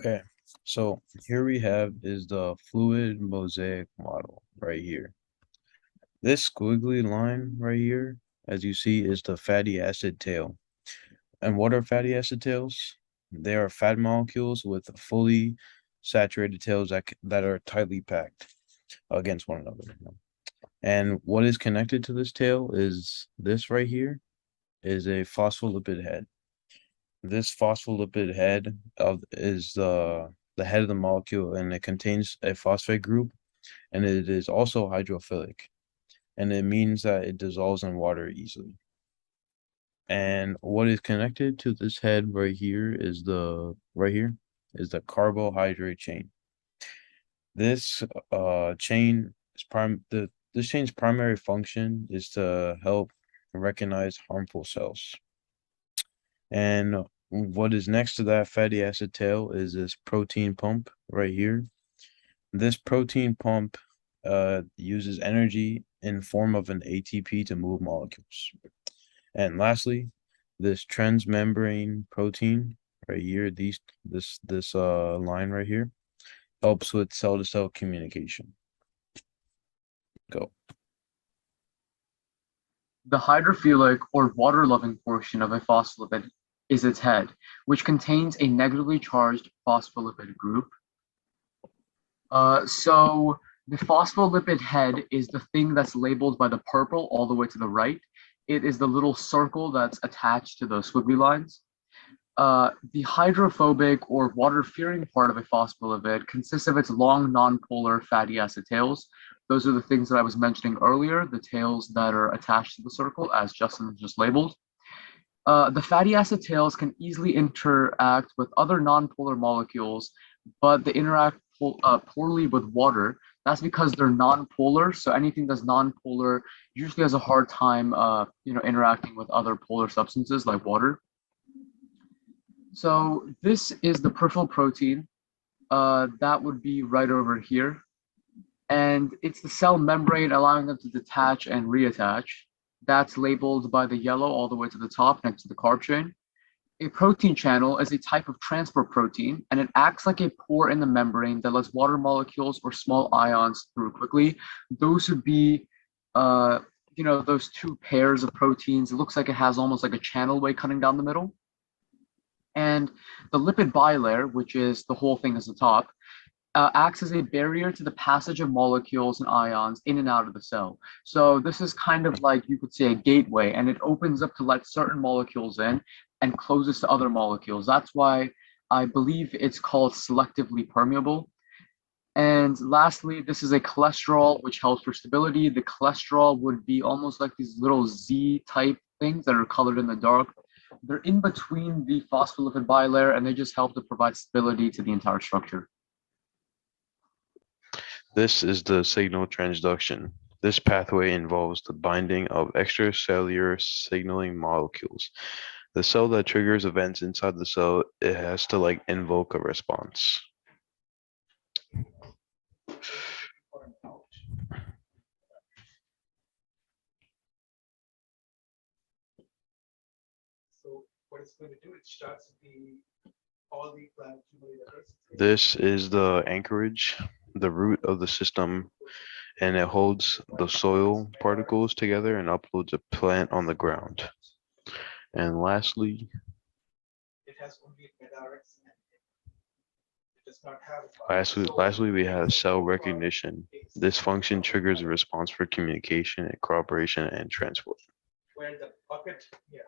Okay, so here we have is the fluid mosaic model right here. This squiggly line right here, as you see, is the fatty acid tail. And what are fatty acid tails? They are fat molecules with fully saturated tails that are tightly packed against one another. And what is connected to this tail is this right here is a phospholipid head. This phospholipid head is the head of the molecule, and it contains a phosphate group, and it is also hydrophilic, and it means that it dissolves in water easily. And what is connected to this head right here is the carbohydrate chain. This chain is this chain's primary function is to help recognize harmful cells. And what is next to that fatty acid tail is this protein pump right here. This protein pump uses energy in form of an ATP to move molecules. And lastly, this transmembrane protein right here, this line right here, helps with cell-to-cell communication. Go. The hydrophilic or water-loving portion of a phospholipid is its head, which contains a negatively charged phospholipid group. So the phospholipid head is the thing that's labeled by the purple all the way to the right. It is the little circle that's attached to those squiggly lines. The hydrophobic or water-fearing part of a phospholipid consists of its long non-polar fatty acid tails. Those are the things that I was mentioning earlier, the tails that are attached to the circle, as Justin just labeled. The fatty acid tails can easily interact with other non-polar molecules, but they interact poorly with water. That's because they're non-polar, so anything that's non-polar usually has a hard time interacting with other polar substances like water. So this is the peripheral protein. That would be right over here. And it's the cell membrane allowing them to detach and reattach. That's labeled by the yellow all the way to the top next to the carb chain. A protein channel is a type of transport protein, and it acts like a pore in the membrane that lets water molecules or small ions through quickly. Those would be, those two pairs of proteins. It looks like it has almost like a channel way cutting down the middle. And the lipid bilayer, which is the whole thing at the top, acts as a barrier to the passage of molecules and ions in and out of the cell. So this is kind of like, you could say, a gateway, and it opens up to let certain molecules in and closes to other molecules. That's why I believe it's called selectively permeable. And lastly, this is a cholesterol, which helps for stability. The cholesterol would be almost like these little Z type things that are colored in the dark. They're in between the phospholipid bilayer, and they just help to provide stability to the entire structure. This is the signal transduction. This pathway involves the binding of extracellular signaling molecules. The cell that triggers events inside the cell, it has to like invoke a response. So what it's going to do, it starts all the plant accumulated. This is the anchorage, the root of the system, and it holds the soil particles together and uploads a plant on the ground. And lastly, It has only medarix. It does not have. lastly, we have cell recognition. This function triggers a response for communication and cooperation and transport. Where the bucket, yeah.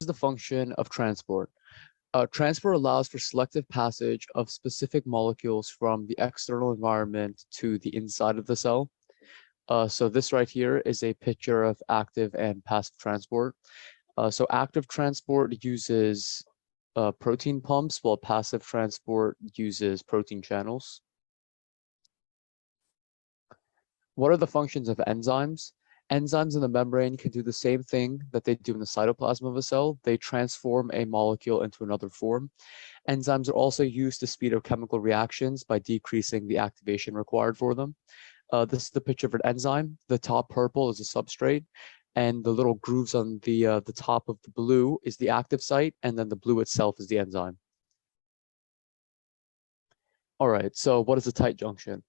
Is the function of transport. Transport allows for selective passage of specific molecules from the external environment to the inside of the cell. So this right here is a picture of active and passive transport. So active transport uses protein pumps, while passive transport uses protein channels. What are the functions of enzymes? Enzymes in the membrane can do the same thing that they do in the cytoplasm of a cell. They transform a molecule into another form. Enzymes are also used to speed up chemical reactions by decreasing the activation required for them. This is the picture of an enzyme. The top purple is a substrate, and the little grooves on the top of the blue is the active site, and then the blue itself is the enzyme. All right, so what is a tight junction?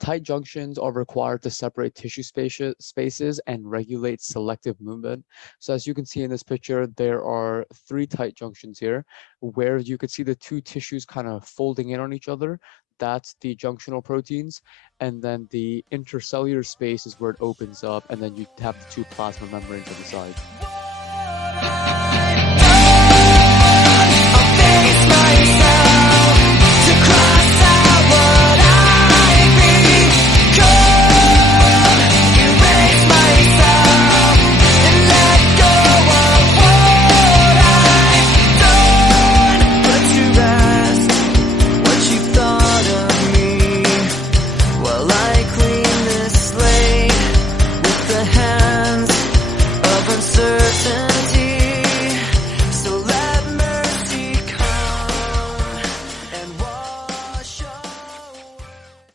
Tight junctions are required to separate tissue spaces and regulate selective movement. So as you can see in this picture, there are 3 tight junctions here, where you could see the 2 tissues kind of folding in on each other. That's the junctional proteins. And then the intercellular space is where it opens up, and then you have the 2 plasma membranes on the side.